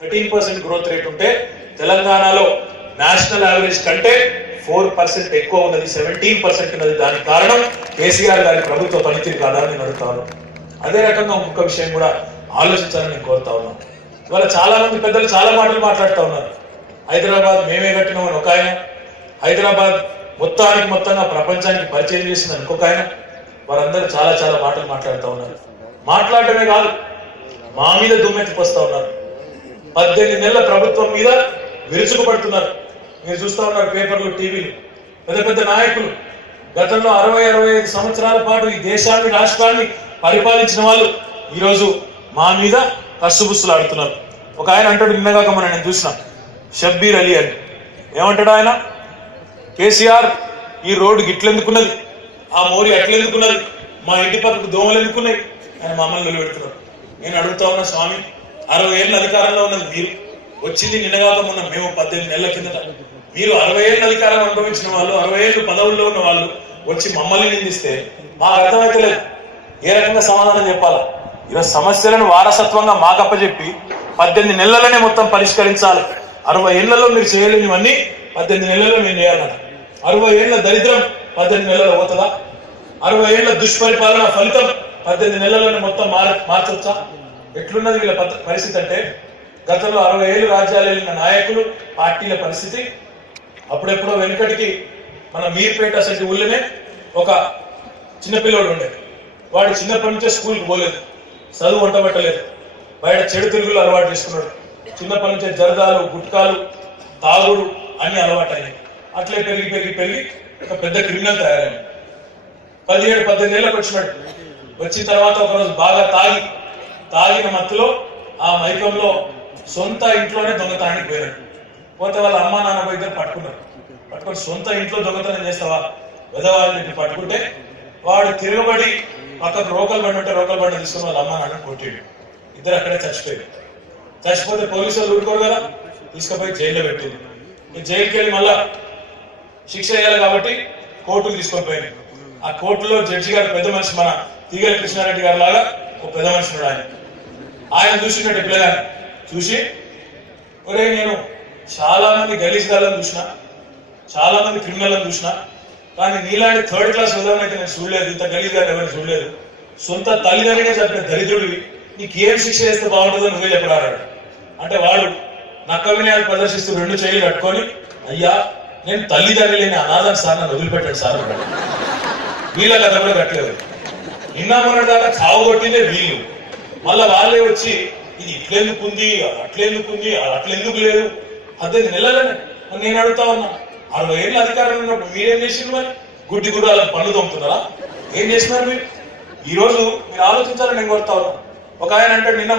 13% growth rate ఉంటే తెలంగాణలో national average కంటే 4% ఎక్కువ ఉన్నది, 17% ఉన్నది. దానికి కారణం కేసీఆర్ గారి ప్రభుత్వ పనితీరు కాదా అని నేను అడుగుతాను. అదే రకంగా ఇంకొక విషయం కూడా ఆలోచించాలని నేను కోరుతా ఉన్నాను. ఇవాళ చాలా మంది పెద్దలు చాలా మాటలు మాట్లాడుతూ ఉన్నారు. హైదరాబాద్ మేమే కట్టినామని ఒక ఆయన, హైదరాబాద్ మొత్తంగా ప్రపంచానికి పరిచయం చేసిందని ఇంకొక ఆయన, వారందరూ చాలా చాలా మాటలు మాట్లాడుతూ ఉన్నారు. మాట్లాడటమే కాదు, మా మీద దుమ్మెత్తిపోస్తా ఉన్నారు. 18 నెలల ప్రభుత్వం మీద విరుచుకుపడుతున్నారు. మీరు చూస్తా ఉన్నారు పేపర్లు, టీవీలు. పెద్ద పెద్ద నాయకులు గతంలో 60-65 సంవత్సరాల పాటు ఈ దేశాన్ని, రాష్ట్రాన్ని పరిపాలించిన వాళ్ళు ఈరోజు మా మీద కసుబుస్సులు ఆడుతున్నారు. ఒక ఆయన అంటాడు, నిన్నగాక మనం నేను చూసిన షబ్బీర్ అలీ అని. ఏమంటాడు ఆయన? కేసీఆర్ ఈ రోడ్డు గిట్లెందుకున్నది, ఆ మోరి అట్లెందుకున్నది, మా ఇంటి పక్కకు దోమలు ఎందుకున్నాయి ఆయన మమ్మల్ని పెడుతున్నారు. నేను అడుగుతా ఉన్నా, స్వామి 60 ఏళ్ళ అధికారంలో ఉన్నది మీరు, వచ్చింది నిన్నగాక మొన్న మేము 18 నెలల కిందట. మీరు 60 ఏళ్ళ అధికారం అనుభవించిన వాళ్ళు, 60 ఏళ్ళు పదవుల్లో ఉన్న వాళ్ళు వచ్చి మమ్మల్ని నిందిస్తే మాకు అర్థమైతే లేదు. ఏ రకంగా సమాధానం చెప్పాలా? ఈరోజు సమస్యలను వారసత్వంగా మాకప్పచెప్పి 18 నెలలనే మొత్తం పరిష్కరించాలి. 60 ఏళ్లలో మీరు చేయలేనివన్నీ 18 నెలల్లో మేము చేయాలన్నమాట. 60 ఏళ్ల దరిద్రం 18 నెలల్లో పోతుందా? 60 ఏళ్ల దుష్పరిపాలన ఫలితం 18 నెలల్లోనే మొత్తం మార్చొచ్చా? ఎట్లున్నది వీళ్ళ పరిస్థితి అంటే, గతంలో 60 ఏళ్ళు రాజ్యాలు వెళ్ళిన నాయకులు, పార్టీల పరిస్థితి. అప్పుడెప్పుడో వెనుకటికి మన మీర్పేట అసలు ఊళ్ళోనే ఒక చిన్నపిల్లడు ఉండే. వాడు చిన్నప్పటి నుంచే స్కూల్కి పోలేదు, చదువు వంటబట్టలేదు, బయట చెడు తిరుగులు అలవాటు చేసుకున్నాడు. చిన్నప్పటి నుంచే జరదాలు, గుట్కాలు, తాగుడు అన్ని అలవాటు అయ్యాయి. అట్లే పెరిగి ఒక పెద్ద క్రిమినల్ తయారైంది. 17-18 ఏళ్ళకి వచ్చినాడు. వచ్చిన తర్వాత ఒకరోజు బాగా తాగిన మత్తులో ఆ మైకంలో సొంత ఇంట్లోనే దొంగతనానికి పోయాడు. పోతే వాళ్ళ అమ్మ నాన్న పోయిద్దరు పట్టుకొని సొంత ఇంట్లో దొంగతనం చేస్తావా వెదవాళ్ళని పట్టుకుంటే, వాడు తిరగబడి పక్కకు రోకల్ బండి ఉంటే రోకల్ బండి తీసుకుని వాళ్ళ అమ్మ నాన్న కొట్టాడు. ఇద్దరు అక్కడే చచ్చిపోతే పోలీసులు ఊరుకోరు కదా, తీసుకుపోయి జైల్లో పెట్టింది. ఈ జైలుకి వెళ్ళి మళ్ళా శిక్ష వేయాలి కాబట్టి కోర్టుకు తీసుకొని పోయింది. ఆ కోర్టులో జడ్జి గారు పెద్ద మనిషి, మన తీగల కృష్ణారెడ్డి గారి లాగా ఒక పెద్ద మనిషి ఉన్నాడు. ఆయన చూసినట్టు పిల్లగాని చూసి, ఒరే నేను చాలా మంది గలీజ్గాలను చూసిన, చాలా మంది క్రిమినల్ని చూసిన, కానీ నీలాంటి 3rd క్లాస్ ఉదాహరణకి నేను చూడలేదు, ఇంత గలీజ్గాని ఎవరిని చూడలేదు. సొంత తల్లిదండ్రులే చెప్పిన దరిద్రుడివి, నీకు ఏం శిక్ష చేస్తే బాగుంటుందో నువ్వే చెప్పరాడు. అంటే వాడు నక్క వినయాలు ప్రదర్శిస్తూ 2 చేతులు కట్టుకొని, అయ్యా నేను తల్లిదండ్రులు లేని అనాథాన్ని సార్ నన్ను వదిలిపెట్టాడు సార్. వీళ్ళ కథ కూడా కట్టలేదు. నిన్న మొన్న దాకా చావు కొట్టిందే వీళ్ళు. మళ్ళా వాళ్ళే వచ్చి ఇది ఇట్లెందుకుంది, అట్లెందుకుంది, అట్లెందుకు లేదు. 18 నెలలని నేను అడుగుతా ఉన్నా, 60 ఏళ్ళ అధికారంలో ఉన్నప్పుడు మీరేం చేసిండ్రు? మరి గుడ్డి గుర్రాలకు పనులు తోముతున్నారా? ఏం చేసినారు మీరు? ఈ రోజు మీరు ఆలోచించాలని నేను కోరుతా ఉన్నా. ఒక ఆయన అంటాడు, నిన్న